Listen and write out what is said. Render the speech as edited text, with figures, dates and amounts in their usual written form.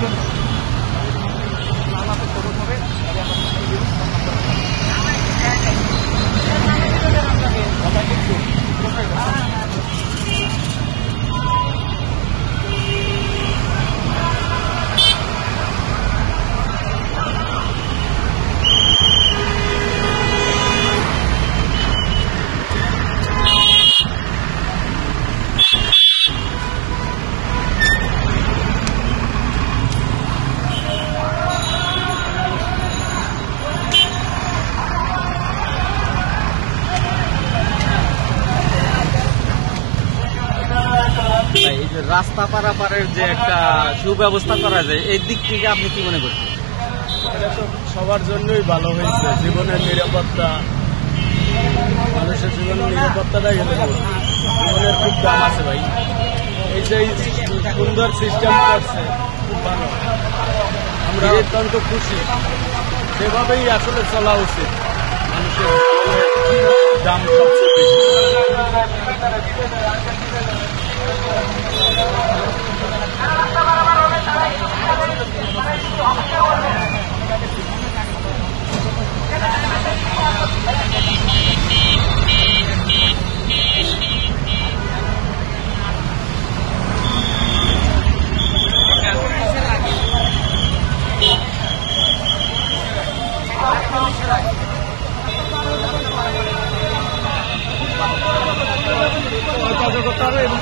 জন্য আমাদের খবর হবে রাস্তা পারাপারের যে একটা সুব্যবস্থা করা যায় এই দিক থেকে আপনি কি মনে করছেন? এটা তো সবার জন্যই ভালো হয়েছে। জীবনের নিরাপত্তা, মানুষের জীবনের নিরাপত্তাটাই হলে জীবনের খুব দাম আছে ভাই। এই যে সুন্দর সিস্টেম করছে খুব ভালো, আমরা অত্যন্ত খুশি। সেভাবেই আসলে চলা উচিত। মানুষের দাম সবচেয়ে বেশি। করতে হবে এবং